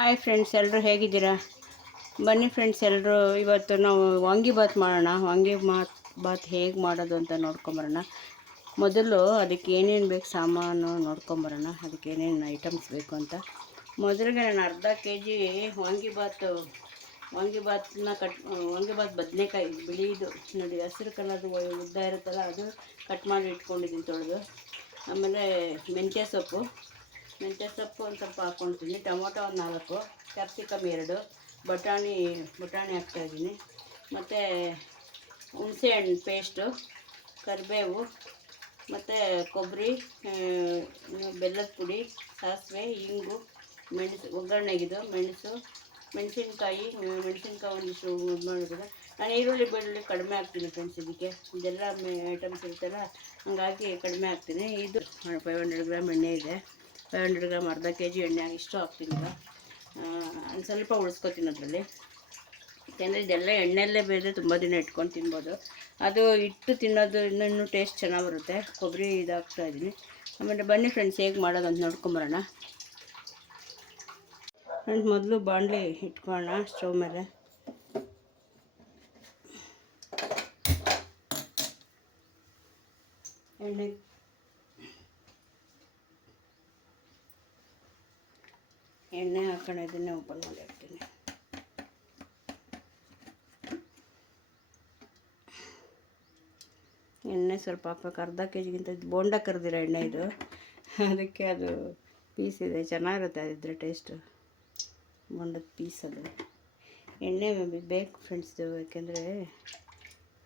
Hi friends ಎಲ್ಲರೂ ಹೇಗಿದ್ದೀರಾ? ಬನ್ನಿ ಫ್ರೆಂಡ್ಸ್ ಎಲ್ಲರೂ ಇವತ್ತು ನಾವು ವಾಂಗಿಬಾತ್ ಮಾಡೋಣ. ವಾಂಗಿ ಮಾತ್ ಬಾತ್ ಹೇಗೆ ಮಾಡೋದು ಅಂತ ನೋಡ್ಕೊಂಬರೋಣ. ಮೊದಲು ಅದಕ್ಕೆ ಏನೇನು ಬೇಕು ಸಾಮಾನು ನೋಡ್ಕೊಂಬರೋಣ. ಅದಕ್ಕೆ ಏನೇನು ಐಟಮ್ಸ್ ಬೇಕು ಅಂತ. ಮೊದಲಿಗೆ ನಾನು ಅರ್ಧ ಕೆ ಜಿ ವಾಂಗಿಬಾತು ವಾಂಗಿಬಾತನ್ನ ಕಟ್ ವಾಂಗಿಬಾತ್ ಬದನೆಕಾಯಿ ಬಿಳಿದು ನೋಡಿ ಹಸಿರು ಕಲರ್ದು ಉದ್ದ ಇರುತ್ತಲ್ಲ ಅದು ಕಟ್ ಮಾಡಿ ಇಟ್ಕೊಂಡಿದ್ದೀನಿ ತೊಳೆದು. ಆಮೇಲೆ ಮೆಂತ್ಯ ಸೊಪ್ಪು. ಮೆಂತ್ಯ ಸೊಪ್ಪು ಒಂದು ಸ್ವಲ್ಪ ಹಾಕ್ಕೊಳ್ತೀನಿ ಟೊಮೊಟೊ ಒಂದು ನಾಲ್ಕು, ಕ್ಯಾಪ್ಸಿಕಮ್ ಎರಡು, ಬಟಾಣಿ ಬಟಾಣಿ ಹಾಕ್ತಾಯಿದ್ದೀನಿ ಮತ್ತು ಹುಣಸೆಹಣ್ಣು ಪೇಸ್ಟು, ಕರಿಬೇವು, ಮತ್ತು ಕೊಬ್ಬರಿ ಬೆಲ್ಲದ ಪುಡಿ, ಸಾಸಿವೆ, ಇಂಗು, ಮೆಣಸು ಒಗ್ಗರಣೆಗಿದು ಮೆಣಸು, ಮೆಣಸಿನ್ಕಾಯಿ ಮೆಣಸಿನ್ಕಾಯಿ ಒಂದಿಷ್ಟು ಇದು ಮಾಡಿದ್ರೆ ನಾನು ಈರುಳ್ಳಿ, ಬೆಳ್ಳುಳ್ಳಿ ಕಡಿಮೆ ಹಾಕ್ತೀನಿ ಫ್ರೆಂಡ್ಸ್ ಇದಕ್ಕೆ. ಇದೆಲ್ಲ ಐಟಮ್ಸ್ ಇರುತ್ತಲ್ಲ, ಹಂಗಾಗಿ ಕಡಿಮೆ ಹಾಕ್ತೀನಿ. ಇದು ಫೈವ್ ಹಂಡ್ರೆಡ್ ಗ್ರಾಮ್ ಎಣ್ಣೆ ಇದೆ. ಫೈವ್ ಹಂಡ್ರೆಡ್ ಗ್ರಾಮ್ ಅರ್ಧ ಕೆ ಜಿ ಎಣ್ಣೆ ಇಷ್ಟು ಹಾಕ್ತೀನಿ ಒಂದು ಸ್ವಲ್ಪ ಉಳಿಸ್ಕೊತೀನಿ ಅದರಲ್ಲಿ. ಯಾಕೆಂದರೆ ಇದೆಲ್ಲ ಎಣ್ಣೆಯಲ್ಲೇ ಬೇರೆ ತುಂಬ ದಿನ ಇಟ್ಕೊಂಡು ತಿನ್ಬೋದು. ಅದು ಇಟ್ಟು ತಿನ್ನೋದು ಇನ್ನೂ ಟೇಸ್ಟ್ ಚೆನ್ನಾಗಿ ಬರುತ್ತೆ. ಕೊಬ್ಬರಿ ಇದಾಗ್ತಾ ಇದ್ದೀನಿ ಆಮೇಲೆ ಬನ್ನಿ ಫ್ರೆಂಡ್ಸ್ ಹೇಗೆ ಮಾಡೋದಂತ ನೋಡ್ಕೊಂಬರೋಣ. ಫ್ರೆಂಡ್ಸ್ ಮೊದಲು ಬಾಣಲಿ ಇಟ್ಕೊಳ್ಳೋಣ ಸ್ಟವ್ ಮೇಲೆ. ಎಣ್ಣೆ ಎಣ್ಣೆ ಹಾಕೋಣ ಇದನ್ನೇ ಓಪನ್ ಮಾಡಿರ್ತೀನಿ. ಎಣ್ಣೆ ಸ್ವಲ್ಪ ಹಾಕ್ಬೇಕು. ಅರ್ಧ ಕೆ ಜಿಗಿಂತ ಬೋಂಡ ಕರೆದಿರೋ ಎಣ್ಣೆ ಇದು. ಅದಕ್ಕೆ ಅದು ಪೀಸ್ ಇದೆ ಚೆನ್ನಾಗಿರುತ್ತೆ ಅದಿದ್ರೆ ಟೇಸ್ಟು ಬೋಂಡದ ಪೀಸ್ ಅದು. ಎಣ್ಣೆ ಬೇಕು ಫ್ರೆಂಡ್ಸ್ ಯಾಕೆಂದರೆ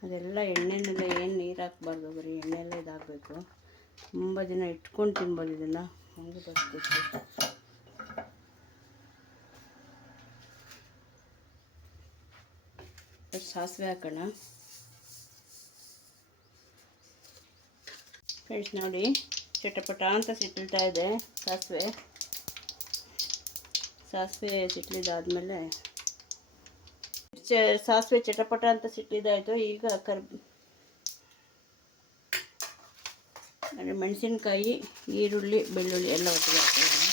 ಅದೆಲ್ಲ ಎಣ್ಣೆನೆಲ್ಲ ಏನು ನೀರು ಹಾಕ್ಬಾರ್ದು ಬರೀ. ಎಣ್ಣೆಯಲ್ಲೇ ಇದಾಗಬೇಕು. ತುಂಬ ದಿನ ಇಟ್ಕೊಂಡು ತಿನ್ಬೋದು ಇದನ್ನು. ಹಂಗೆ ಸಾಸಿವೆ ಹಾಕೋಣ. ಫ್ರೆಂಡ್ಸ್ ನೋಡಿ, ಚಟಪಟ ಅಂತ ಸಿಟ್ಟಿಲ್ತಾ ಇದೆ, ಸಾಸಿವೆ. ಸಾಸಿವೆ ಸಿಟ್ಲಿದಾದ್ಮೇಲೆ ಚ ಸಾಸಿವೆ ಚಟಪಟ ಅಂತ ಸಿಟ್ಟಿದಾಯಿತು ಈಗ ಕರ್ ಮೆಣಸಿನ್ಕಾಯಿ, ಈರುಳ್ಳಿ, ಬೆಳ್ಳುಳ್ಳಿ ಎಲ್ಲ ಒಟ್ಟಿಗೆ ಹಾಕ್ತಾಯಿದ್ದೀನಿ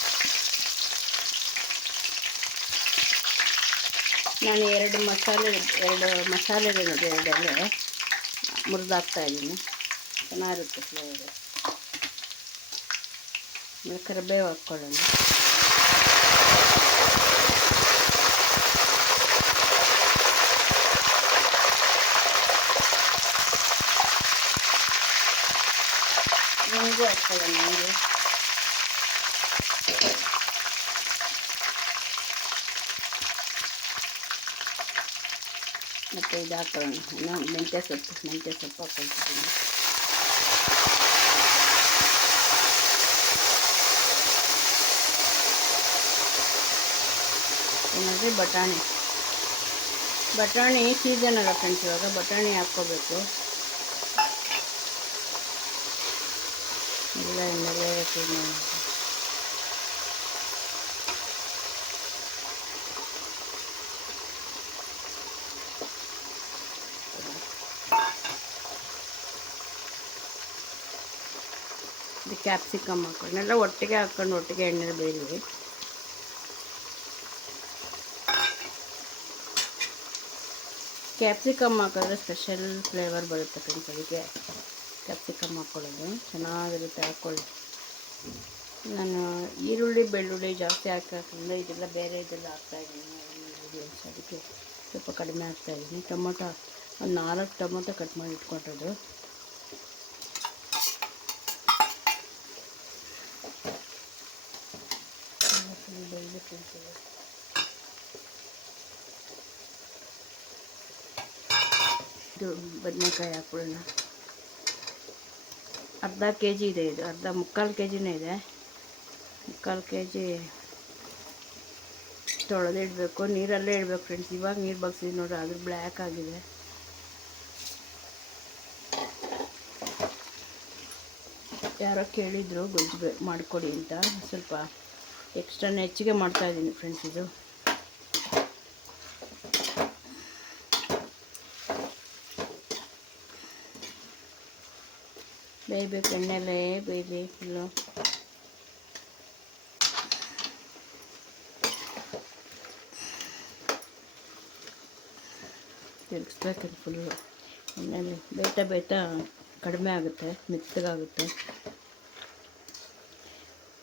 ನಾನು ಎರಡು ಮಸಾಲೆ ಎರಡು ಮಸಾಲೆ ನೋಡಿ ಎರಡಲ್ಲೇ ಮುರಿದು ಹಾಕ್ತಾಯಿದ್ದೀನಿ ಚೆನ್ನಾಗಿರುತ್ತೆ ಫ್ಲೇವರ್. ಆಮೇಲೆ ಕರಿಬೇವು ಹಾಕ್ಕೊಳ್ಳೋಣ. ಹಿಂಗೂ ಹಾಕ್ಕೊಳ್ಳೋಣ ಹಿಂಗೆ ಮತ್ತು ಇದು ಹಾಕೊಳ್ಳೋಣ ಇನ್ನು ಮೆಂತ್ಯ ಸೊಪ್ಪು ಮೆಂತ್ಯ ಸೊಪ್ಪು ಹಾಕೊಳ್ತಿದ್ದೀನಿ ಏನಂದರೆ ಬಟಾಣಿ ಬಟಾಣಿ ಸೀಸನ್ ಅಲ್ಲ ಫ್ರೆಂಡ್ಸ್ ಇವಾಗ ಬಟಾಣಿ ಹಾಕ್ಕೋಬೇಕು ಎಲ್ಲ ಎಣ್ಣೆಲೆ ಕ್ಯಾಪ್ಸಿಕಮ್ ಹಾಕೊಂಡೆಲ್ಲ ಒಟ್ಟಿಗೆ ಹಾಕ್ಕೊಂಡು ಒಟ್ಟಿಗೆ ಎಣ್ಣೆ ಬೇಯಿದ್ವಿ ಕ್ಯಾಪ್ಸಿಕಮ್ ಹಾಕಿದ್ರೆ ಸ್ಪೆಷಲ್ ಫ್ಲೇವರ್ ಬರುತ್ತೆ ಅದಕ್ಕೆ. ಕ್ಯಾಪ್ಸಿಕಮ್ ಹಾಕ್ಕೊಳ್ಳೋದು ಚೆನ್ನಾಗಿರುತ್ತೆ ಹಾಕ್ಕೊಳ್ಳಿ ನಾನು ಈರುಳ್ಳಿ, ಬೆಳ್ಳುಳ್ಳಿ ಜಾಸ್ತಿ ಹಾಕೋದ್ರಿಂದ ಇದೆಲ್ಲ ಬೇರೆ ಇದೆಲ್ಲ ಹಾಕ್ತಾಯಿದ್ದೀನಿ ಅದಕ್ಕೆ ಸ್ವಲ್ಪ ಕಡಿಮೆ ಹಾಕ್ತಾಯಿದ್ದೀನಿ ಟೊಮೊಟೊ ಒಂದು ನಾಲ್ಕು ಟೊಮೊಟೊ ಕಟ್ ಮಾಡಿ ಇಟ್ಕೊಟ್ಟೋದು ಇದು ಬದನೆಕಾಯಿ ಹಾಕೊಳ್ಳೋಣ ಅರ್ಧ ಕೆ ಜಿ ಇದೆ ಇದು, ಅರ್ಧ ಮುಕ್ಕಾಲು ಕೆ ಜಿನೇ ಇದೆ. ಮುಕ್ಕಾಲು ಕೆ ಜಿ ತೊಳೆದಿಡಬೇಕು ನೀರಲ್ಲೇ ಇಡಬೇಕು ಫ್ರೆಂಡ್ಸ್. ಇವಾಗ ನೀರು ಬಗ್ಸಿದ್ದು ನೋಡ್ರಿ, ಅದು ಬ್ಲ್ಯಾಕ್ ಆಗಿದೆ. ಯಾರೋ ಕೇಳಿದ್ರು, ಗೊಜ್ಜು ಮಾಡಿಕೊಡಿ ಅಂತ. ಸ್ವಲ್ಪ ಎಕ್ಸ್ಟ್ರಾ ಹೆಚ್ಚಿಗೆ ಮಾಡ್ತಾಯಿದ್ದೀನಿ ಫ್ರೆಂಡ್ಸ್ ಇದು. ಬೇಯಬೇಕು ಎಣ್ಣೆಲ್ಲೇ ಬೇಯಲಿ ಫುಲ್ಲು ತಿರುಗಿಸ್ಬೇಕಿಲ್ಲ ಫುಲ್ಲು ಎಣ್ಣೆಯಲ್ಲಿ ಬೇಯ್ತಾ ಬೇಯ್ತಾ ಕಡಿಮೆ ಆಗುತ್ತೆ, ಮೆತ್ತಗಾಗುತ್ತೆ.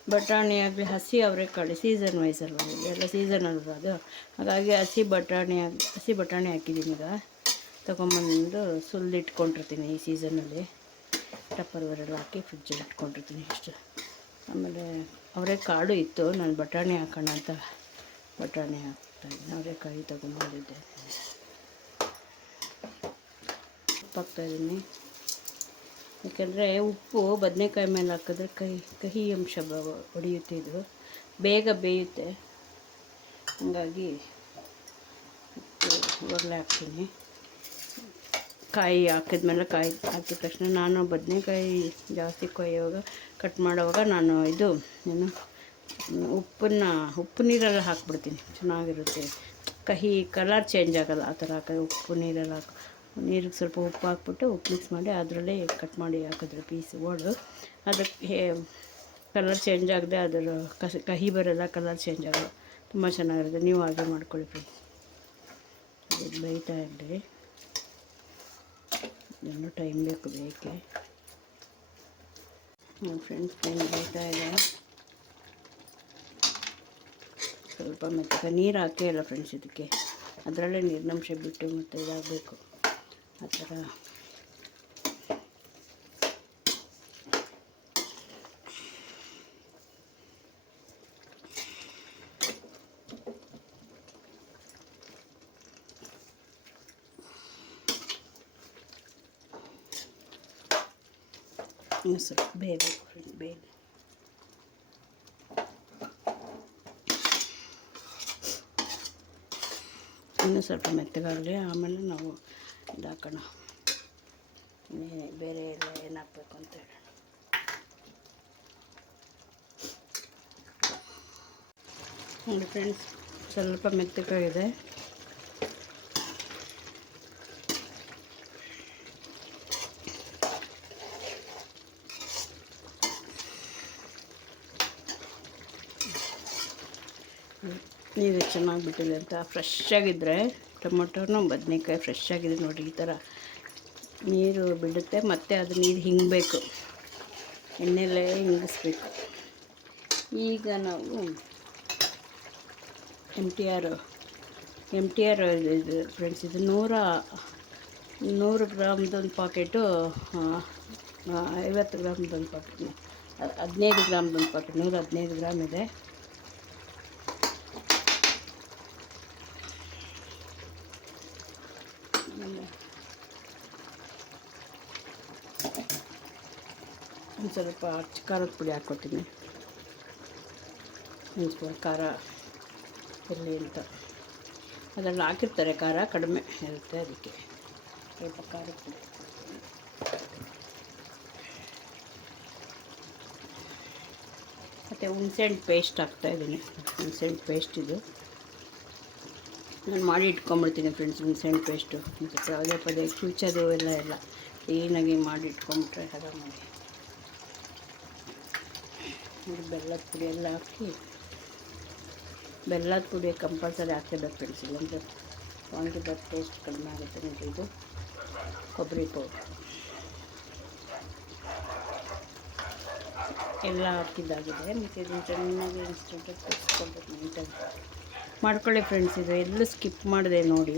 ಬಟಾಣಿ ಆಗಲಿ, ಹಸಿ ಅವರೆಕಾಳು ಸೀಸನ್ ವೈಸ್ ಅಲ್ವಾ ಎಲ್ಲ ಸೀಸನ್ ಅಲ್ವಾ ಅದು? ಹಾಗಾಗಿ ಹಸಿ ಬಟಾಣಿ ಹಸಿ ಬಟಾಣಿ ಹಾಕಿದ್ದೀನಿ ಈಗ. ತೊಗೊಂಬಂದು ಸುಲಿದಿಟ್ಕೊಂಡಿರ್ತೀನಿ ಈ ಸೀಸನಲ್ಲಿ ಟಪ್ಪರ್ವರೆಲ್ಲ ಹಾಕಿ ಫ್ರಿಜ್ಜಲ್ಲಿ ಇಟ್ಕೊಂಡಿರ್ತೀನಿ ಇಷ್ಟು ಆಮೇಲೆ ಅವರೇ ಕಾಳು ಇತ್ತು, ನಾನು ಬಟಾಣಿ ಹಾಕೋಣ ಅಂತ ಬಟಾಣಿ ಹಾಕ್ತಾಯಿದ್ದೀನಿ ಅವರೆಕಾಯಿ ತೊಗೊಂಬಂದಿದ್ದೆ ಉಪ್ಪು ಹಾಕ್ತಾಯಿದ್ದೀನಿ ಯಾಕೆಂದರೆ ಉಪ್ಪು ಬದನೆಕಾಯಿ ಮೇಲೆ ಹಾಕಿದ್ರೆ ಕಹಿ ಕಹಿ ಅಂಶ ಬ ಹೊಡೆಯುತ್ತೆ ಇದು. ಬೇಗ ಬೇಯುತ್ತೆ. ಹಾಗಾಗಿ ಉಪ್ಪು ಹಾಕ್ತೀನಿ. ಕಾಯಿ ಹಾಕಿದ್ಮೇಲೆ ಕಾಯಿ ಹಾಕಿದ ತಕ್ಷಣ ನಾನು ಬದನೆಕಾಯಿ ಜಾಸ್ತಿ ಕೊಯ್ಯುವಾಗ ಕಟ್ ಮಾಡುವಾಗ ನಾನು ಇದು, ಏನು, ಉಪ್ಪನ್ನು, ಉಪ್ಪು ನೀರಲ್ಲಿ ಹಾಕ್ಬಿಡ್ತೀನಿ. ಚೆನ್ನಾಗಿರುತ್ತೆ. ಕಹಿ ಕಲರ್ ಚೇಂಜ್ ಆಗೋಲ್ಲ, ಆ ಥರ ಹಾಕೋದು ಉಪ್ಪು ನೀರಲ್ಲಿ ಹಾಕಿ, ನೀರಿಗೆ ಸ್ವಲ್ಪ ಉಪ್ಪು ಹಾಕ್ಬಿಟ್ಟು ಉಪ್ಪು ಮಿಕ್ಸ್ ಮಾಡಿ ಅದರಲ್ಲೇ ಕಟ್ ಮಾಡಿ ಹಾಕಿದ್ರೆ ಪೀಸ್ ಓಡು ಅದಕ್ಕೆ ಕಲರ್ ಚೇಂಜ್ ಆಗದೆ ಅದರ ಕಹಿ ಬರೋಲ್ಲ ಕಲರ್ ಚೇಂಜ್ ಆಗೋಲ್ಲ. ತುಂಬ ಚೆನ್ನಾಗಿರುತ್ತೆ. ನೀವು ಹಾಗೆ ಮಾಡ್ಕೊಳ್ಳಿ ಫ್ರೆಂಡ್ಸ್ ಬೈತಾ ಇರಲಿ. ಇನ್ನೂ ಟೈಮ್ ಬೇಕು ಬೇಕೆ. ಫ್ರೆಂಡ್ಸ್ ಟೈಮ್ ಬೇಯ್ತಾ ಇದೆ. ಸ್ವಲ್ಪ ಮೆತ್ತ ನೀರು ಹಾಕೇ ಇಲ್ಲ ಫ್ರೆಂಡ್ಸ್ ಇದಕ್ಕೆ. ಅದರಲ್ಲೇ ನೀರಿನಂಶ ಬಿಟ್ಟು ಮತ್ತು ಇದಾಗಬೇಕು. ಆ ಥರ ಸ್ವಲ್ಪ ಬೇಯಬೇಕು ಫ್ರೆಂಡ್ಸ್ ಬೇಗ. ಇನ್ನೂ ಸ್ವಲ್ಪ ಮೆತ್ತಗಾಗಲಿ, ಆಮೇಲೆ ನಾವು ಇದಾಕೋಣ. ಬೇರೆ ಎಲ್ಲ ಏನು ಹಾಕ್ಬೇಕು ಅಂತ ನೋಡಿ ಫ್ರೆಂಡ್ಸ್ ಸ್ವಲ್ಪ ಮೆತ್ತಗಾಗಿದೆ. ನೀರು ಚೆನ್ನಾಗಿ ಬಿಟ್ಟಿದೆ ಅಂತ ಫ್ರೆಶ್ ಆಗಿದ್ದರೆ ಟೊಮೊಟೊನು ಬದನೇಕಾಯಿ ಫ್ರೆಶ್ ಆಗಿದೆ ನೋಡಿ ಈ ಥರ. ನೀರು ಬಿಡುತ್ತೆ ಮತ್ತು ಅದು ನೀರು ಹಿಂಗಬೇಕು. ಎಣ್ಣೆಲೇ ಹಿಂಗಿಸ್ಬೇಕು. ಈಗ ನಾವು M T R M T R ಇದು ಫ್ರೆಂಡ್ಸ್ ಇದು ನೂರ, ನೂರು ಗ್ರಾಮ್ದೊಂದು ಪಾಕೆಟು ಐವತ್ತು ಗ್ರಾಮ್ದೊಂದು ಪಾಕೆಟ್, ಹದಿನೈದು ಗ್ರಾಮ್ದೊಂದು ಪಾಕೆಟ್, ನೂರ ಹದಿನೈದು ಗ್ರಾಮ್ ಇದೆ. ಆಮೇಲೆ ಒಂದು ಸ್ವಲ್ಪ ಖಾರದ ಪುಡಿ ಹಾಕ್ಕೊತೀನಿ ಒಂದು ಖಾರ ಇರಲಿ ಅಂತ ಅದರಲ್ಲಿ ಹಾಕಿರ್ತಾರೆ ಖಾರ ಕಡಿಮೆ ಇರುತ್ತೆ ಅದಕ್ಕೆ. ಸ್ವಲ್ಪ ಖಾರದ ಪುಡಿ. ಮತ್ತು ಹುಣ್ಸೆಹಣ್ಣು ಪೇಸ್ಟ್ ಹಾಕ್ತಾಯಿದ್ದೀನಿ ಹುಣ್ಸೆಹಣ್ಣು ಪೇಸ್ಟ್ ಇದು. ನಾನು ಮಾಡಿ ಇಟ್ಕೊಂಬಿಡ್ತೀನಿ ಫ್ರೆಂಡ್ಸ್ ಹುಣ್ಸೆಹಣ್ಣು ಪೇಸ್ಟು ಮತ್ತು ಪದೇ ಪದೇ ಚುಚ್ಚೋದು ಎಲ್ಲ ಎಲ್ಲ ಕ್ಲೀನಾಗಿ ಮಾಡಿ ಇಟ್ಕೊಂಬಿಟ್ರೆ ಮಾಡಿ. ಬೆಲ್ಲದ ಪುಡಿ ಎಲ್ಲ ಹಾಕಿ, ಬೆಲ್ಲದ ಪುಡಿ ಕಂಪಲ್ಸರಿ ಹಾಕಬೇಕು ಫ್ರೆಂಡ್ಸ್ ಒಂದು ದೊಡ್ಡ ಟೇಸ್ಟ್ ಕಡಿಮೆ ಆಗುತ್ತೆ ನೋಡಿ ಇದು. ಕೊಬ್ಬರಿ ಪೌಡ್ರ್. ಎಲ್ಲ ಹಾಕಿದ್ದಾಗಿದೆ. ಮತ್ತು ಇದನ್ನು ಚೆನ್ನಾಗಿ ಇನ್ಸ್ಟೆಂಟಾಗಿ ಕುದಿಸ್ಕೊಳ್ಬೇಕು ನೀಟಾಗಿ ಮಾಡ್ಕೊಳ್ಳಿ ಫ್ರೆಂಡ್ಸ್ ಇದು ಎಲ್ಲೂ ಸ್ಕಿಪ್ ಮಾಡಿದೆ ನೋಡಿ.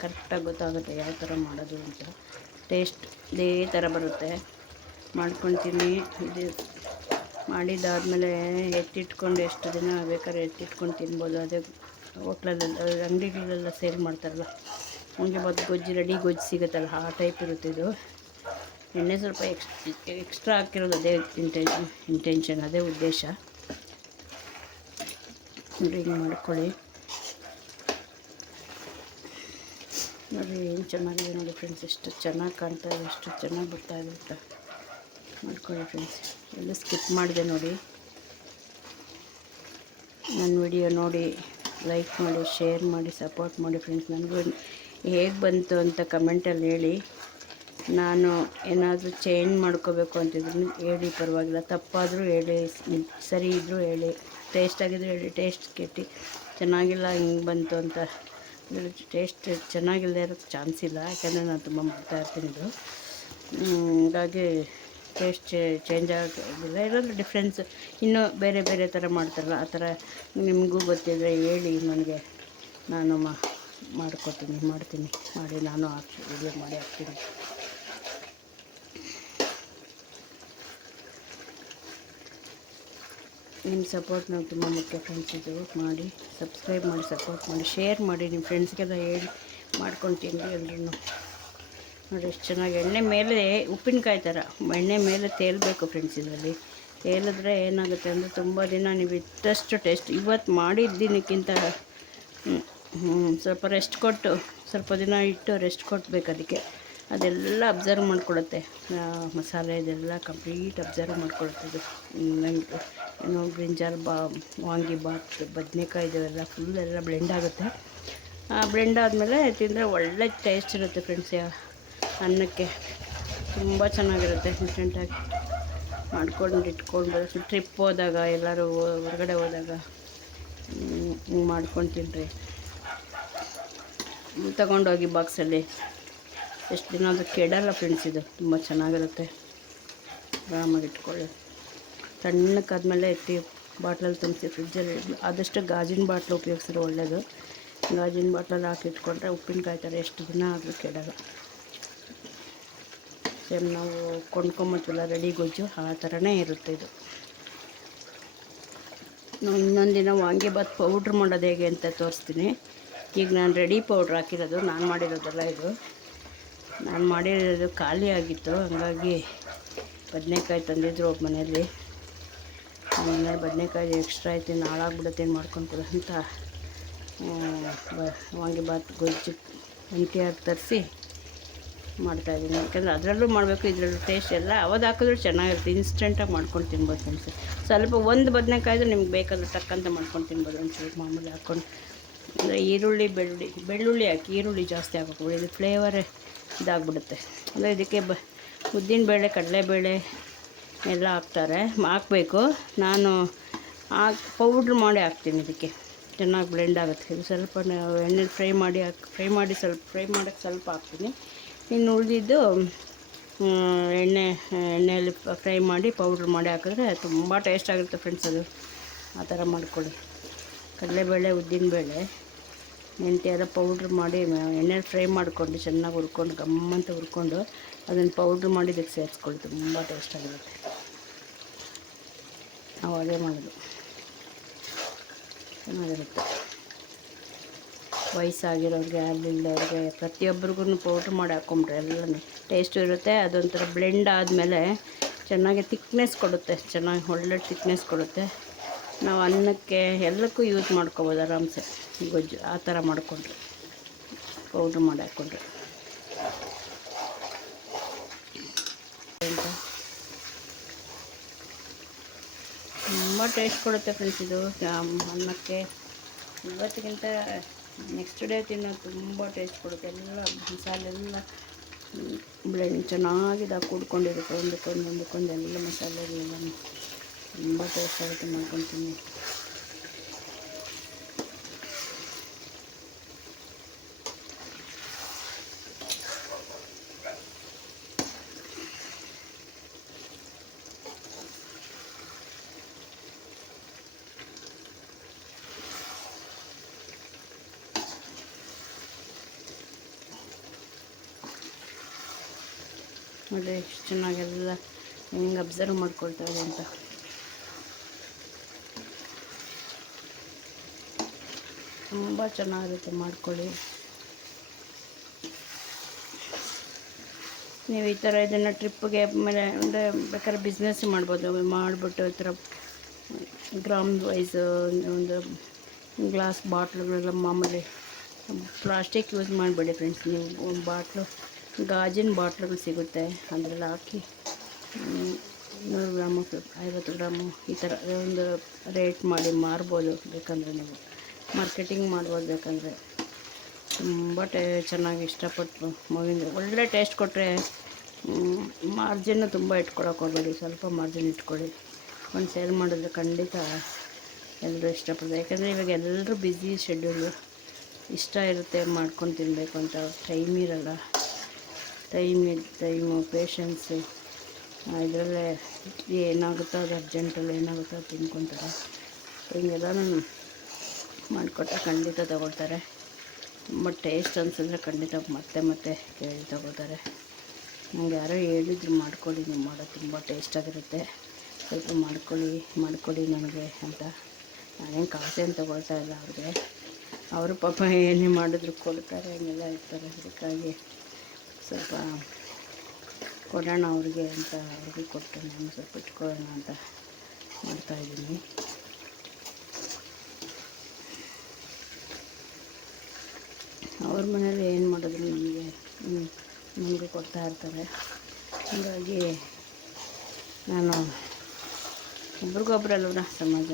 ಕರೆಕ್ಟಾಗಿ ಗೊತ್ತಾಗುತ್ತೆ ಯಾವ ಥರ ಮಾಡೋದು ಅಂತ. ಟೇಸ್ಟ್ ಇದೇ ಥರ ಬರುತ್ತೆ. ಮಾಡ್ಕೊತೀನಿ. ಇದು ಮಾಡಿದ್ದಾದಮೇಲೆ ಎತ್ತಿಟ್ಕೊಂಡು ಎಷ್ಟು ದಿನ ಬೇಕಾದ್ರೆ ಎತ್ತಿಟ್ಕೊಂಡು ತಿನ್ಬೋದು. ಅದೇ ಹೋಟ್ಲಲ್ಲೆಲ್ಲ ಅಂಗಡಿಗಳೆಲ್ಲ ಸೇಲ್ ಮಾಡ್ತಾರಲ್ಲ ಮತ್ತು ಗೊಜ್ಜು ರೆಡಿ ಗೊಜ್ಜು ಸಿಗುತ್ತಲ್ಲ, ಆ ಟೈಪ್ ಇರುತ್ತೆ ಇದು. ಎಣ್ಣೆ ಸ್ವಲ್ಪ ಎಕ್ಸ್ ಎಕ್ಸ್ಟ್ರಾ ಹಾಕಿರೋದು ಅದೇ ಇಂಟೆನ್ ಇಂಟೆನ್ಷನ್ ಅದೇ ಉದ್ದೇಶ. ನೋಡಿ ಹಿಂಗೆ ಮಾಡ್ಕೊಳ್ಳಿ. ನೋಡಿ ಏನು ಚೆನ್ನಾಗಿದೆ ನೋಡಿ ಫ್ರೆಂಡ್ಸ್ ಎಷ್ಟು ಚೆನ್ನಾಗಿ ಕಾಣ್ತಾ ಇದೆ, ಎಷ್ಟು ಚೆನ್ನಾಗಿ ಬರ್ತಾ ಇದೆ ಅಂತ. ಮಾಡ್ಕೊಳ್ಳಿ ಫ್ರೆಂಡ್ಸ್ ಎಲ್ಲ ಸ್ಕಿಪ್ ಮಾಡಿದೆ ನೋಡಿ. ನನ್ನ ವಿಡಿಯೋ ನೋಡಿ ಲೈಕ್ ಮಾಡಿ ಶೇರ್ ಮಾಡಿ ಸಪೋರ್ಟ್ ಮಾಡಿ ಫ್ರೆಂಡ್ಸ್ ನನಗೂ ಹೇಗೆ ಬಂತು ಅಂತ ಕಮೆಂಟಲ್ಲಿ ಹೇಳಿ. ನಾನು ಏನಾದರೂ ಚೇಂಜ್ ಮಾಡ್ಕೋಬೇಕು ಅಂತಿದ್ರು, ಹೇಳಿ ಪರವಾಗಿಲ್ಲ. ತಪ್ಪಾದರೂ ಹೇಳಿ, ಸರಿ ಇದ್ದರೂ ಹೇಳಿ. ಟೇಸ್ಟ್ ಆಗಿದ್ರೆ ಹೇಳಿ ಟೇಸ್ಟ್ ಕೆಟ್ಟು, ಚೆನ್ನಾಗಿಲ್ಲ, ಹಿಂಗೆ ಬಂತು ಅಂತ ಟೇಸ್ಟ್ ಚೆನ್ನಾಗಿಲ್ಲದೆ ಇರೋಕ್ಕೆ ಚಾನ್ಸ್ ಇಲ್ಲ, ಯಾಕಂದರೆ ನಾನು ತುಂಬ ಮಾಡ್ತಾಯಿರ್ತೀನಿ ಇದು. ಹಾಗಾಗಿ ಟೇಸ್ಟ್ ಚೇಂಜ್ ಆಗೋದಿಲ್ಲ ಇರೋದ್ರ ಡಿಫ್ರೆನ್ಸ್ ಇನ್ನೂ ಬೇರೆ ಬೇರೆ ಥರ ಮಾಡ್ತಾರಲ್ಲ, ಆ ಥರ ನಿಮಗೂ ಗೊತ್ತಿದ್ರೆ ಹೇಳಿ, ನನಗೆ ನಾನು ಮಾ, ಮಾಡ್ಕೊತೀನಿ, ಮಾಡ್ತೀನಿ, ಮಾಡಿ ನಾನು ಹಾಕಿ ವಿಡಿಯೋ ಮಾಡಿ ಹಾಕ್ತೀನಿ. ನಿಮ್ಮ ಸಪೋರ್ಟ್ ನಾವು ತುಂಬ ಮುಖ್ಯ ಫ್ರೆಂಡ್ಸ್ ಇದು. ಮಾಡಿ ಸಬ್ಸ್ಕ್ರೈಬ್ ಮಾಡಿ ಸಪೋರ್ಟ್ ಮಾಡಿ ಶೇರ್ ಮಾಡಿ ನಿಮ್ಮ ಫ್ರೆಂಡ್ಸ್ಗೆಲ್ಲ ಹೇಳಿ ಮಾಡ್ಕೊಂಡು ತಿನ್ನಿ ಎಲ್ಲರೂ ನೋಡಿ ಎಷ್ಟು ಚೆನ್ನಾಗಿ ಎಣ್ಣೆ ಮೇಲೆ ಉಪ್ಪಿನಕಾಯಿ ಥರ ಎಣ್ಣೆ ಮೇಲೆ ತೇಲಬೇಕು ಫ್ರೆಂಡ್ಸ್ ಇದರಲ್ಲಿ. ತೇಲಿದ್ರೆ ಏನಾಗುತ್ತೆ ಅಂದರೆ ತುಂಬ ದಿನ ನೀವು ಇದ್ದಷ್ಟು ಟೇಸ್ಟ್ ಇವತ್ತು ಮಾಡಿದ ದಿನಕ್ಕಿಂತ ಸ್ವಲ್ಪ ರೆಸ್ಟ್ ಕೊಟ್ಟು ಸ್ವಲ್ಪ ದಿನ ಇಟ್ಟು ರೆಸ್ಟ್ ಕೊಟ್ಬೇಕು ಅದಕ್ಕೆ. ಅದೆಲ್ಲ ಅಬ್ಸರ್ವ್ ಮಾಡ್ಕೊಳುತ್ತೆ. ಮಸಾಲೆ ಇದೆಲ್ಲ ಕಂಪ್ಲೀಟ್ ಅಬ್ಸರ್ವ್ ಮಾಡ್ಕೊಳುತ್ತೆ ಅದು ನಂಗೆ, ಏನು ಬ್ರಿಂಜಾಲ್ ಬಾ, ವಾಂಗಿ ಬಾತ್, ಬದನೆಕಾಯಿ ಇದೆಲ್ಲ ಫುಲ್ ಎಲ್ಲ ಬ್ಲೆಂಡ್ ಆಗುತ್ತೆ. ಬ್ಲೆಂಡ್ ಆದಮೇಲೆ ತಿಂದರೆ ಒಳ್ಳೆ ಟೇಸ್ಟ್ ಇರುತ್ತೆ ಫ್ರೆಂಡ್ಸ್ ಅನ್ನಕ್ಕೆ. ತುಂಬ ಚೆನ್ನಾಗಿರುತ್ತೆ ಇನ್ಸ್ಟೆಂಟಾಗಿ ಮಾಡ್ಕೊಂಡು ಇಟ್ಕೊಂಡು ಟ್ರಿಪ್ ಹೋದಾಗ, ಎಲ್ಲರೂ ಹೊರಗಡೆ ಹೋದಾಗ ಮಾಡ್ಕೊಂಡು ತಿನ್ನಿರಿ ತಗೊಂಡೋಗಿ ಬಾಕ್ಸಲ್ಲಿ ಎಷ್ಟು ದಿನ ಅದು ಕೆಡಲ್ಲ ಫ್ರೆಂಡ್ಸ್ ಇದು. ತುಂಬ ಚೆನ್ನಾಗಿರುತ್ತೆ. ಆರಾಮಾಗಿ ಇಟ್ಕೊಳ್ಳಿ. ತಣ್ಣಕ್ಕಾದ್ಮೇಲೆ ಎತ್ತಿ ಬಾಟ್ಲಲ್ಲಿ ತುಂಬಿಸಿ ಫ್ರಿಜ್ಜಲ್ಲಿ ಆದಷ್ಟು ಗಾಜಿನ ಬಾಟ್ಲು ಉಪಯೋಗಿಸಿದ್ರೆ ಒಳ್ಳೆಯದು ಗಾಜಿನ ಬಾಟ್ಲಲ್ಲಿ ಹಾಕಿ ಇಟ್ಕೊಂಡ್ರೆ ಉಪ್ಪಿನಕಾಯಿ ಥರ ಎಷ್ಟು ದಿನ ಆದರೂ ಕೆಡಲ್ಲ. ಸೇಮ್ ನಾವು ಕೊಂಡ್ಕೊಂಬತ್ತೀವಲ್ಲ ರೆಡಿ ಗೊಜ್ಜು, ಆ ಥರನೇ ಇರುತ್ತೆ ಇದು. ನಾವು ಇನ್ನೊಂದು ದಿನ ವಾಂಗಿಬಾತ್ ಪೌಡ್ರ್ ಮಾಡೋದು ಹೇಗೆ ಅಂತ ತೋರಿಸ್ತೀನಿ. ಈಗ ನಾನು ರೆಡಿ ಪೌಡ್ರ್ ಹಾಕಿರೋದು. ನಾನು ಮಾಡಿರೋದಲ್ಲ ಇದು. ನಾನು ಮಾಡಿರೋದು ಖಾಲಿ ಆಗಿತ್ತು, ಹಾಗಾಗಿ ಬದನೆಕಾಯಿ ತಂದಿದ್ರು ಒಬ್ಬ ಮನೆಯಲ್ಲಿ. ಆಮೇಲೆ ಬದನೆಕಾಯಿ ಎಕ್ಸ್ಟ್ರಾ ಐತಿ ನಾಳಾಗ್ಬಿಡುತ್ತೆ ಏನು ಮಾಡ್ಕೊಂಡು ಅಂತ ವಾಂಗಿಬಾತ್ ಗೊಜ್ಜು ಎಂಟಿಯಾಗಿ ತರಿಸಿ ಮಾಡ್ತಾಯಿದ್ದೀನಿ ಯಾಕಂದರೆ ಅದರಲ್ಲೂ ಮಾಡಬೇಕು, ಇದರಲ್ಲೂ ಟೇಸ್ಟ್ ಎಲ್ಲ. ಅವಾಗ ಹಾಕಿದ್ರು ಚೆನ್ನಾಗಿರುತ್ತೆ ಇನ್ಸ್ಟೆಂಟಾಗಿ ಮಾಡ್ಕೊಂಡು ತಿನ್ಬೋದು ಅನಿಸುತ್ತೆ. ಸ್ವಲ್ಪ ಒಂದು ಬದನೆಕಾಯ್ದು ನಿಮ್ಗೆ ಬೇಕಾದ್ರೆ ತಕ್ಕಂತೆ ಮಾಡ್ಕೊಂಡು ತಿನ್ಬೋದು ಒಂಚೂರು ಮಾಮೂಲಿ ಹಾಕ್ಕೊಂಡು ಅಂದರೆ ಈರುಳ್ಳಿ, ಬೆಳ್ಳುಳ್ಳಿ. ಬೆಳ್ಳುಳ್ಳಿ ಹಾಕಿ ಈರುಳ್ಳಿ ಜಾಸ್ತಿ ಹಾಕಬೇಕು. ಇದು ಫ್ಲೇವರ್ ಇದಾಗ್ಬಿಡುತ್ತೆ. ಅಂದರೆ ಇದಕ್ಕೆ ಬ ಉದ್ದಿನಬೇಳೆ ಕಡಲೆಬೇಳೆ ಎಲ್ಲ ಹಾಕ್ತಾರೆ. ಹಾಕಬೇಕು. ನಾನು ಹಾಕಿ ಪೌಡ್ರ್ ಮಾಡಿ ಹಾಕ್ತೀನಿ ಇದಕ್ಕೆ. ಚೆನ್ನಾಗಿ ಬ್ಲೆಂಡ್ ಆಗುತ್ತೆ. ಇದು ಸ್ವಲ್ಪ ಎಣ್ಣೆ ಫ್ರೈ ಮಾಡಿ ಹಾಕಿ, ಫ್ರೈ ಮಾಡಿ ಸ್ವಲ್ಪ, ಫ್ರೈ ಮಾಡೋಕ್ಕೆ ಸ್ವಲ್ಪ ಹಾಕ್ತೀನಿ. ಇನ್ನು ಉಳಿದಿದ್ದು ಎಣ್ಣೆ, ಎಣ್ಣೆಯಲ್ಲಿ ಫ್ರೈ ಮಾಡಿ ಪೌಡ್ರ್ ಮಾಡಿ ಹಾಕಿದ್ರೆ ತುಂಬ ಟೇಸ್ಟ್ ಆಗಿರುತ್ತೆ ಫ್ರೆಂಡ್ಸ್ ಅದು. ಆ ಥರ ಮಾಡಿಕೊಳ್ಳಿ. ಕಡಲೆಬೇಳೆ ಉದ್ದಿನಬೇಳೆ ಮೆಂತ್ಯ ಎಲ್ಲ ಪೌಡ್ರ್ ಮಾಡಿ ಎಣ್ಣೆಲಿ ಫ್ರೈ ಮಾಡ್ಕೊಂಡು ಚೆನ್ನಾಗಿ ಹುರ್ಕೊಂಡು ಗಮ್ಮಂತ ಹುರ್ಕೊಂಡು ಅದನ್ನು ಪೌಡ್ರ್ ಮಾಡಿ ಇದಕ್ಕೆ ಸೇರಿಸ್ಕೊಳ್ಳಿ ತುಂಬ ಟೇಸ್ಟ್ ಆಗಿರುತ್ತೆ. ನಾವು ಅದೇ ಮಾಡೋದು. ಚೆನ್ನಾಗಿರುತ್ತೆ. ವಯಸ್ಸಾಗಿರೋರಿಗೆ ಅಲ್ಲಿಲ್ಲದವ್ರಿಗೆ ಪ್ರತಿಯೊಬ್ಬರಿಗೂ ಪೌಡ್ರ್ ಮಾಡಿ ಹಾಕೊಂಡ್ರೆ ಎಲ್ಲನೂ ಟೇಸ್ಟು ಇರುತ್ತೆ. ಅದೊಂಥರ ಬ್ಲೆಂಡ್ ಆದಮೇಲೆ ಚೆನ್ನಾಗಿ ತಿಕ್ನೆಸ್ ಕೊಡುತ್ತೆ. ಚೆನ್ನಾಗಿ ಒಳ್ಳೆ ತಿಕ್ನೆಸ್ ಕೊಡುತ್ತೆ. ನಾವು ಅನ್ನಕ್ಕೆ ಎಲ್ಲಕ್ಕೂ ಯೂಸ್ ಮಾಡ್ಕೋಬೋದು ಆರಾಮ್ಸೆ. ಗೊಜ್ಜು ಆ ಥರ ಮಾಡಿಕೊಂಡ್ರೆ. ಪೌಡ್ರು ಮಾಡಿ ಹಾಕ್ಕೊಂಡ್ರೆ ತುಂಬ ಟೇಸ್ಟ್ ಕೊಡುತ್ತೆ ಫ್ರೆಂಡ್ಸ್ ಇದು. ಅನ್ನಕ್ಕೆ. ಇವತ್ತಿಗಿಂತ ನೆಕ್ಸ್ಟ್ ಡೇ ತಿನ್ನೋ ತುಂಬ ಟೇಸ್ಟ್ ಕೊಡುತ್ತೆ. ಎಲ್ಲ ಮಸಾಲೆ ಎಲ್ಲ ಬ್ಲೆಂಡ್ ಚೆನ್ನಾಗಿದೆ. ಕೂಡ್ಕೊಂಡಿರುತ್ತೆ. ಒಂದಕ್ಕೊಂದು ಒಂದಕ್ಕೊಂದು ಎಲ್ಲ ಮಸಾಲೆಗಳೆಲ್ಲ ತುಂಬ ಟೇಸ್ಟ್ ಆಗುತ್ತೆ ಮಾಡ್ಕೊತೀನಿ ನೋಡಿ ಎಷ್ಟು ಚೆನ್ನಾಗೆಲ್ಲ ಹೆಂಗೆ ಅಬ್ಸರ್ವ್ ಮಾಡ್ಕೊಳ್ತಾರೆ ಅಂತ. ತುಂಬ ಚೆನ್ನಾಗಿರುತ್ತೆ ಮಾಡ್ಕೊಳ್ಳಿ. ನೀವು ಈ ಥರ ಇದನ್ನು ಟ್ರಿಪ್ಪಿಗೆ ಆಮೇಲೆ ಅಂದರೆ ಬೇಕಾದ್ರೆ ಬಿಸ್ನೆಸ್ ಮಾಡ್ಬೋದು. ಮಾಡಿಬಿಟ್ಟು ಈ ಥರ ಗ್ರಾಮ್ ವೈಸ್ ಒಂದು ಗ್ಲಾಸ್ ಬಾಟ್ಲುಗಳೆಲ್ಲ ಮಾಮೂಲಿ ಪ್ಲಾಸ್ಟಿಕ್ ಯೂಸ್ ಮಾಡಬೇಡಿ ಫ್ರೆಂಡ್ಸ್ ನೀವು. ಒಂದು ಬಾಟ್ಲು ಗಾಜಿನ ಬಾಟ್ಲುಗಳು ಸಿಗುತ್ತೆ. ಅದರಲ್ಲಿ ಹಾಕಿ ನೂರು ಗ್ರಾಮು ಐವತ್ತು ಗ್ರಾಮು ಈ ಥರ ಒಂದು ರೇಟ್ ಮಾಡಿ ಮಾರ್ಬೋದು ಬೇಕಂದರೆ ನೀವು. ಮಾರ್ಕೆಟಿಂಗ್ ಮಾಡ್ಬೋದು ಬೇಕಂದರೆ. ತುಂಬ ಟೇ, ಚೆನ್ನಾಗಿ ಇಷ್ಟಪಟ್ಟು ಮಗಿನ ಒಳ್ಳೆ ಟೇಸ್ಟ್ ಕೊಟ್ಟರೆ ಮಾರ್ಜಿನ್ನು ತುಂಬ ಇಟ್ಕೊಳಕ್ಕೆ ಹೋಗಬೇಡಿ. ಸ್ವಲ್ಪ ಮಾರ್ಜಿನ್ ಇಟ್ಕೊಳ್ಳಿ ಒಂದು ಸೇಲ್ ಮಾಡಿದ್ರೆ ಖಂಡಿತ ಎಲ್ಲರೂ ಇಷ್ಟಪಡ್ತಾರೆ. ಯಾಕೆಂದರೆ ಇವಾಗ ಎಲ್ಲರೂ ಬ್ಯುಸಿ ಶೆಡ್ಯೂಲು. ಇಷ್ಟ ಇರುತ್ತೆ ಮಾಡ್ಕೊಂಡು ತಿನ್ನಬೇಕು ಅಂತ ಟೈಮ್ ಇರಲ್ಲ. ಟೈಮ್ ಟೈಮು ಪೇಷನ್ಸು ಇದರಲ್ಲೇ ಏನಾಗುತ್ತೋ ಅದು ಅರ್ಜೆಂಟಲ್ಲಿ ಏನಾಗುತ್ತೋ ತಿನ್ಕೊತಾರೆ. ನಾನು ಮಾಡಿಕೊಟ್ಟೆ ಖಂಡಿತ ತೊಗೊಳ್ತಾರೆ. ತುಂಬ ಟೇಸ್ಟ್ ಅನಿಸಿದ್ರೆ ಖಂಡಿತ ಮತ್ತೆ ಮತ್ತೆ ಕೇಳಿ ತೊಗೋತಾರೆ ನಂಗೆ ಯಾರೋ ಹೇಳಿದ್ರು ಮಾಡ್ಕೊಳ್ಳಿ, ನೀವು ಮಾಡೋದು ತುಂಬ ಟೇಸ್ಟಾಗಿರುತ್ತೆ ಸ್ವಲ್ಪ ಮಾಡ್ಕೊಳ್ಳಿ ಮಾಡ್ಕೊಡಿ ನನಗೆ ಅಂತ. ನಾನೇನು ಕಾಸೇನು ತೊಗೊಳ್ತಾ ಇಲ್ಲ ಅವ್ರಿಗೆ. ಅವರು ಪಾಪ ಏನೇ ಮಾಡಿದ್ರು ಕೊಡ್ತಾರೆ, ಹಂಗೆಲ್ಲ ಇರ್ತಾರೆ. ಅದಕ್ಕಾಗಿ ಸ್ವಲ್ಪ ಕೊಡೋಣ ಅವ್ರಿಗೆ ಅಂತ ಅವ್ರಿಗೆ ಕೊಟ್ಟು ನಾನು ಸ್ವಲ್ಪ ಇಟ್ಕೊಳ್ಳೋಣ ಅಂತ ಮಾಡ್ತಾಯಿದ್ದೀನಿ ಅವ್ರ ಮನೇಲಿ ಏನು ಮಾಡಿದ್ರು ನಮಗೆ? ನಮಗೆ ಕೊಡ್ತಾ ಇರ್ತಾರೆ. ಹಾಗಾಗಿ ನಾನು ಒಬ್ರಿಗೊಬ್ರಲ್ವ ಸಮಾಜ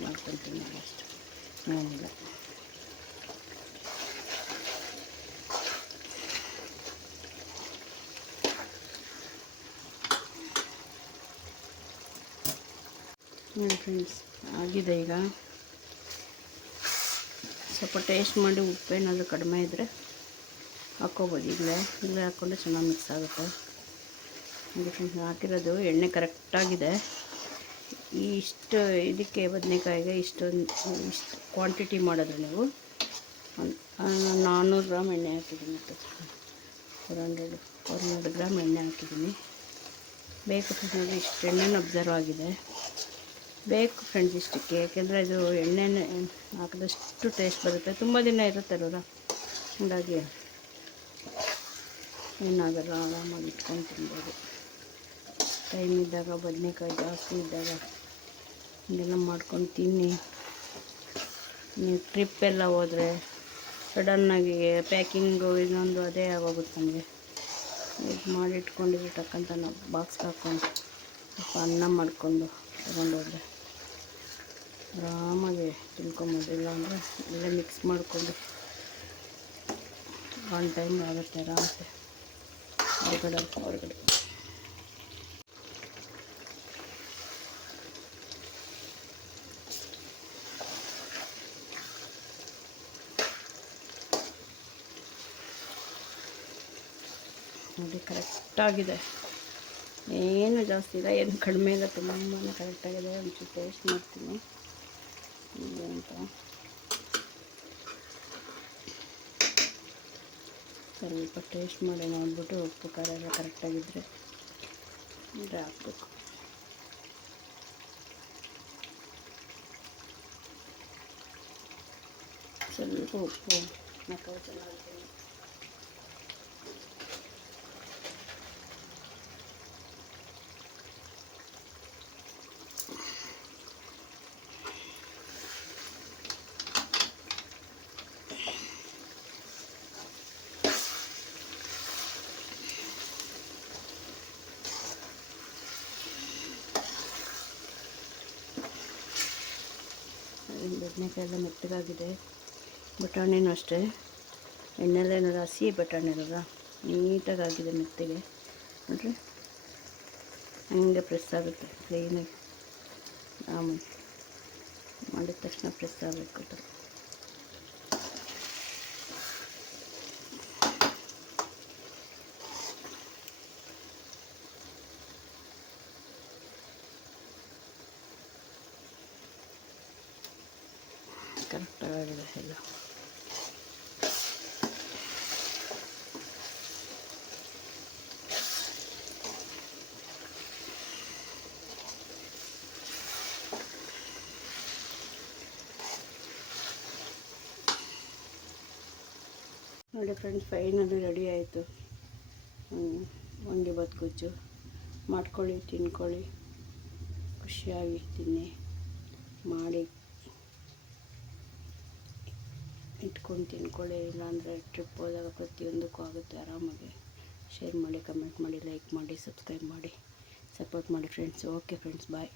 ಮಾಡ್ಕೊತೀನಿ ಅಷ್ಟು. ಏನಿಲ್ಲ ನೋಡಿ ಫ್ರೆಂಡ್ಸ್ ಆಗಿದೆ ಈಗ. ಸ್ವಲ್ಪ ಟೇಸ್ಟ್ ಮಾಡಿ ಉಪ್ಪೇನಾದರೂ ಕಡಿಮೆ ಇದ್ದರೆ ಹಾಕ್ಕೋಬೋದು ಇಲ್ಲೇ ಇಲ್ಲೇ ಹಾಕ್ಕೊಂಡು ಚೆನ್ನಾಗಿ ಮಿಕ್ಸ್ ಆಗುತ್ತೆ. ನೋಡಿ ಫ್ರೆಂಡ್ಸ್ ಹಾಕಿರೋದು ಎಣ್ಣೆ ಕರೆಕ್ಟಾಗಿದೆ ಈ ಇಷ್ಟು ಇದಕ್ಕೆ ಬದನೆಕಾಯಿಗೆ ಇಷ್ಟೊಂದು, ಇಷ್ಟು ಕ್ವಾಂಟಿಟಿ ಮಾಡಿದ್ರೆ ನೀವು ನಾನ್ನೂರು ಗ್ರಾಮ್ ಎಣ್ಣೆ ಹಾಕಿದ್ದೀನಿ four hundred four hundred gram ಎಣ್ಣೆ ಹಾಕಿದ್ದೀನಿ. ಬೇಕು ಫ್ರೆಂಡ್ಸ್ ಇಷ್ಟು ಎಣ್ಣೆನೂ ಅಬ್ಸರ್ವ್ ಆಗಿದೆ. ಬೇಕು ಫ್ರೆಂಡ್ಸ್ ಇಷ್ಟಕ್ಕೆ, ಯಾಕೆಂದರೆ ಇದು ಎಣ್ಣೆನೇ ಹಾಕಿದಷ್ಟು ಟೇಸ್ಟ್ ಬರುತ್ತೆ. ತುಂಬ ದಿನ ಇರುತ್ತೆ ಅಲ್ಲ ಹಾಗಾಗಿ ಏನಾದರೂ ಆರಾಮಾಗಿ ಇಟ್ಕೊಂಡು ತಿನ್ಬೋದು. ಟೈಮ್ ಇದ್ದಾಗ, ಬದನೆಕಾಯಿ ಜಾಸ್ತಿ ಇದ್ದಾಗ ಹಿಂಗೆಲ್ಲ ಮಾಡ್ಕೊಂಡು ತಿನ್ನಿ. ನೀವು ಟ್ರಿಪ್ಪೆಲ್ಲ ಹೋದರೆ ಸಡನ್ನಾಗಿ ಪ್ಯಾಕಿಂಗು ಇನ್ನೊಂದು ಅದೇ ಆಗೋಗುತ್ತೆ ನಮಗೆ. ಇದು ಮಾಡಿ ಇಟ್ಕೊಂಡಿದ್ರೆ ಟಕ್ಕಂತ ನಾವು ಬಾಕ್ಸ್ ಹಾಕ್ಕೊಂಡು ಸ್ವಲ್ಪ ಅನ್ನ ಮಾಡಿಕೊಂಡು ತಗೊಂಡು ಹೋದ್ರೆ ಆರಾಮಾಗಿ ತಿಳ್ಕೊಂಬೋದಿಲ್ಲ ಇಲ್ಲಾಂದರೆ ಎಲ್ಲ ಮಿಕ್ಸ್ ಮಾಡಿಕೊಂಡು ಒನ್ ಟೈಮ್ ಆಗುತ್ತೆ ಆರಾಮಸೆ. ಹೊರಗಡೆ ಹೊರಗಡೆ. ನೋಡಿ ಕರೆಕ್ಟಾಗಿದೆ ಏನು ಜಾಸ್ತಿ ಇಲ್ಲ, ಏನು ಕಡಿಮೆ ಇಲ್ಲ ತುಂಬಾ ಕರೆಕ್ಟಾಗಿದೆ ಒಂಚೂರು ಟೇಸ್ಟ್ ಮಾಡ್ತೀನಿ. ಹೀಗೆ ಅಂತ. ಸ್ವಲ್ಪ ಟೇಸ್ಟ್ ಮಾಡಿ ನೋಡಿಬಿಟ್ಟು ಉಪ್ಪು, ಖಾರ ಎಲ್ಲ ಕರೆಕ್ಟಾಗಿದ್ದರೆ ಅಂದರೆ ಹಾಕ್ಬೇಕು. ಸ್ವಲ್ಪ ಉಪ್ಪು, ಮಕ್ಕಳು ಚೆನ್ನಾಗಿ ಬದನೆಕಾಯಿ ಎಲ್ಲ ಮೆತ್ತಗಾಗಿದೆ. ಬಟಾಣಿನೂ ಅಷ್ಟೇ. ಎಣ್ಣೆಲ್ಲ ಏನಾದ್ರು ಹಸಿ ಬಟಾಣಿ ಇರೋದ? ನೀಟಾಗಿ ಆಗಿದೆ ಮೆತ್ತಗೆ. ನೋಡ್ರಿ. ಹಂಗೆ ಪ್ರೆಸ್ ಆಗುತ್ತೆ ಕ್ಲೀನಾಗಿ ಮಾಡಿದ ತಕ್ಷಣ ಪ್ರೆಸ್ ಆಗಬೇಕು ನೋಡಿ ಫ್ರೆಂಡ್ಸ್ ಫೈನಲಿ ರೆಡಿ ಆಯಿತು. ವಾಂಗಿಬಾತ್ ಗೊಜ್ಜು ಮಾಡ್ಕೊಳ್ಳಿ ತಿನ್ಕೊಳ್ಳಿ. ಖುಷಿಯಾಗಿ ತಿನ್ನಿ. ಮಾಡಿ ಇಟ್ಕೊಂಡು ತಿನ್ಕೊಳ್ಳಿ. ಇಲ್ಲಾಂದರೆ ಟ್ರಿಪ್ ಹೋದಾಗ ಪ್ರತಿಯೊಂದಕ್ಕೂ ಆಗುತ್ತೆ. ಆರಾಮಾಗಿ ಶೇರ್ ಮಾಡಿ ಕಮೆಂಟ್ ಮಾಡಿ ಲೈಕ್ ಮಾಡಿ ಸಬ್ಸ್ಕ್ರೈಬ್ ಮಾಡಿ. ಸಪೋರ್ಟ್ ಮಾಡಿ ಫ್ರೆಂಡ್ಸ್ ಓಕೆ ಫ್ರೆಂಡ್ಸ್ ಬಾಯ್